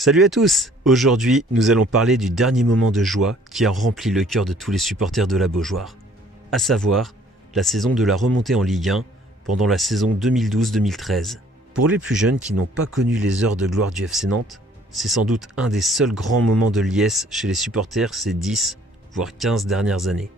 Salut à tous! Aujourd'hui, nous allons parler du dernier moment de joie qui a rempli le cœur de tous les supporters de la Beaujoire, à savoir la saison de la remontée en Ligue 1 pendant la saison 2012-2013. Pour les plus jeunes qui n'ont pas connu les heures de gloire du FC Nantes, c'est sans doute un des seuls grands moments de liesse chez les supporters ces 10, voire 15 dernières années.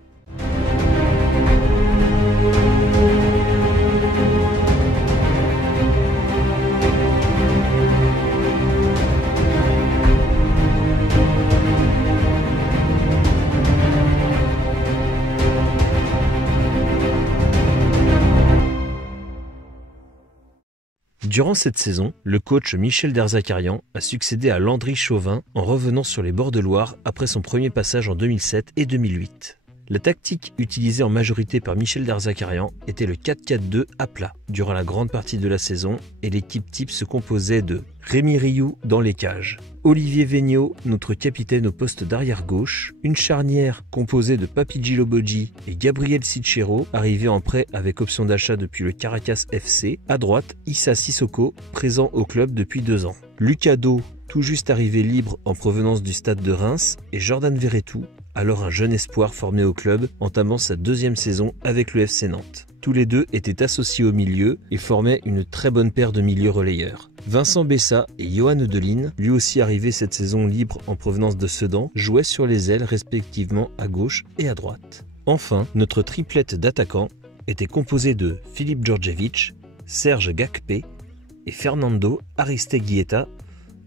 Durant cette saison, le coach Michel Derzakarian a succédé à Landry Chauvin en revenant sur les bords de Loire après son premier passage en 2007 et 2008. La tactique utilisée en majorité par Michel Derzakarian était le 4-4-2 à plat durant la grande partie de la saison et l'équipe type se composait de Rémi Rioux dans les cages, Olivier Véniaud, notre capitaine au poste d'arrière gauche, une charnière composée de Papi Djilobodji et Gabriel Sicchero, arrivé en prêt avec option d'achat depuis le Caracas FC, à droite Issa Sissoko, présent au club depuis 2 ans, Lucas Do, tout juste arrivé libre en provenance du stade de Reims, et Jordan Verretou, alors un jeune espoir formé au club, entamant sa 2e saison avec le FC Nantes. Tous les deux étaient associés au milieu et formaient une très bonne paire de milieux relayeurs. Vincent Bessa et Johan Eudeline, lui aussi arrivé cette saison libre en provenance de Sedan, jouaient sur les ailes respectivement à gauche et à droite. Enfin, notre triplette d'attaquants était composée de Filip Djordjevic, Serge Gakpé et Fernando Aristeguieta,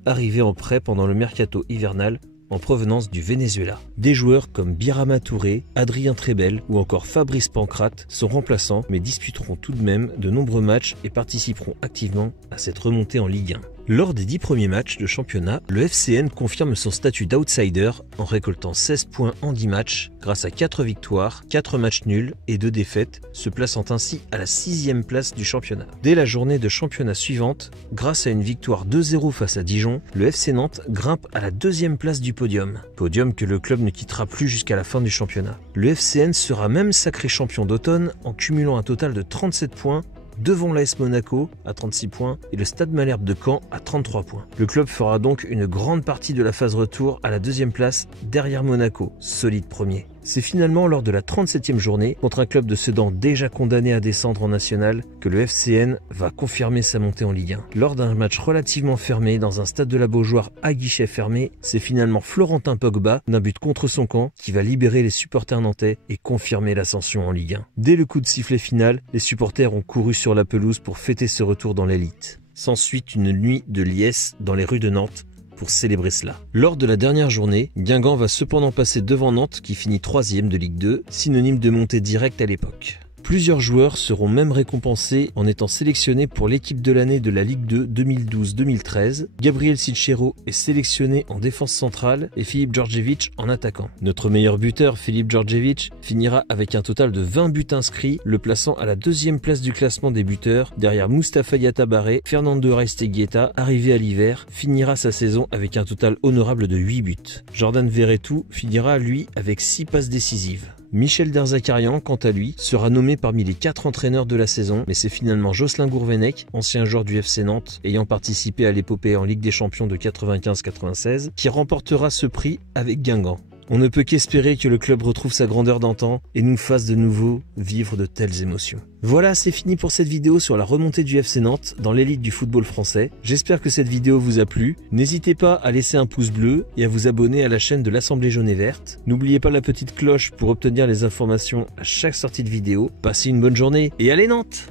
arrivé en prêt pendant le mercato hivernal en provenance du Venezuela. Des joueurs comme Birama Touré, Adrien Trebel ou encore Fabrice Pancrate sont remplaçants mais disputeront tout de même de nombreux matchs et participeront activement à cette remontée en Ligue 1. Lors des 10 premiers matchs de championnat, le FCN confirme son statut d'outsider en récoltant 16 points en 10 matchs grâce à 4 victoires, 4 matchs nuls et 2 défaites, se plaçant ainsi à la 6e place du championnat. Dès la journée de championnat suivante, grâce à une victoire 2-0 face à Dijon, le FC Nantes grimpe à la 2e place du podium. Podium que le club ne quittera plus jusqu'à la fin du championnat. Le FCN sera même sacré champion d'automne en cumulant un total de 37 points devant l'AS Monaco à 36 points et le Stade Malherbe de Caen à 33 points. Le club fera donc une grande partie de la phase retour à la 2e place derrière Monaco, solide premier. C'est finalement lors de la 37e journée, contre un club de Sedan déjà condamné à descendre en national, que le FCN va confirmer sa montée en Ligue 1. Lors d'un match relativement fermé dans un stade de la Beaujoire à guichet fermé, c'est finalement Florentin Pogba, d'un but contre son camp, qui va libérer les supporters nantais et confirmer l'ascension en Ligue 1. Dès le coup de sifflet final, les supporters ont couru sur la pelouse pour fêter ce retour dans l'élite. S'ensuit une nuit de liesse dans les rues de Nantes pour célébrer cela. Lors de la dernière journée, Guingamp va cependant passer devant Nantes qui finit 3e de Ligue 2, synonyme de montée directe à l'époque. Plusieurs joueurs seront même récompensés en étant sélectionnés pour l'équipe de l'année de la Ligue 2 2012-2013. Gabriel Sicchero est sélectionné en défense centrale et Filip Djordjevic en attaquant. Notre meilleur buteur, Filip Djordjevic, finira avec un total de 20 buts inscrits, le plaçant à la 2e place du classement des buteurs, derrière Moustapha Yatabare. Fernando Aristeguieta, arrivé à l'hiver, finira sa saison avec un total honorable de 8 buts. Jordan Verretou finira, lui, avec 6 passes décisives. Michel Derzakarian, quant à lui, sera nommé parmi les 4 entraîneurs de la saison, mais c'est finalement Jocelyn Gourvenec, ancien joueur du FC Nantes, ayant participé à l'épopée en Ligue des Champions de 95-96, qui remportera ce prix avec Guingamp. On ne peut qu'espérer que le club retrouve sa grandeur d'antan et nous fasse de nouveau vivre de telles émotions. Voilà, c'est fini pour cette vidéo sur la remontée du FC Nantes dans l'élite du football français. J'espère que cette vidéo vous a plu. N'hésitez pas à laisser un pouce bleu et à vous abonner à la chaîne de l'Assemblée Jaune et Verte. N'oubliez pas la petite cloche pour obtenir les informations à chaque sortie de vidéo. Passez une bonne journée et allez Nantes!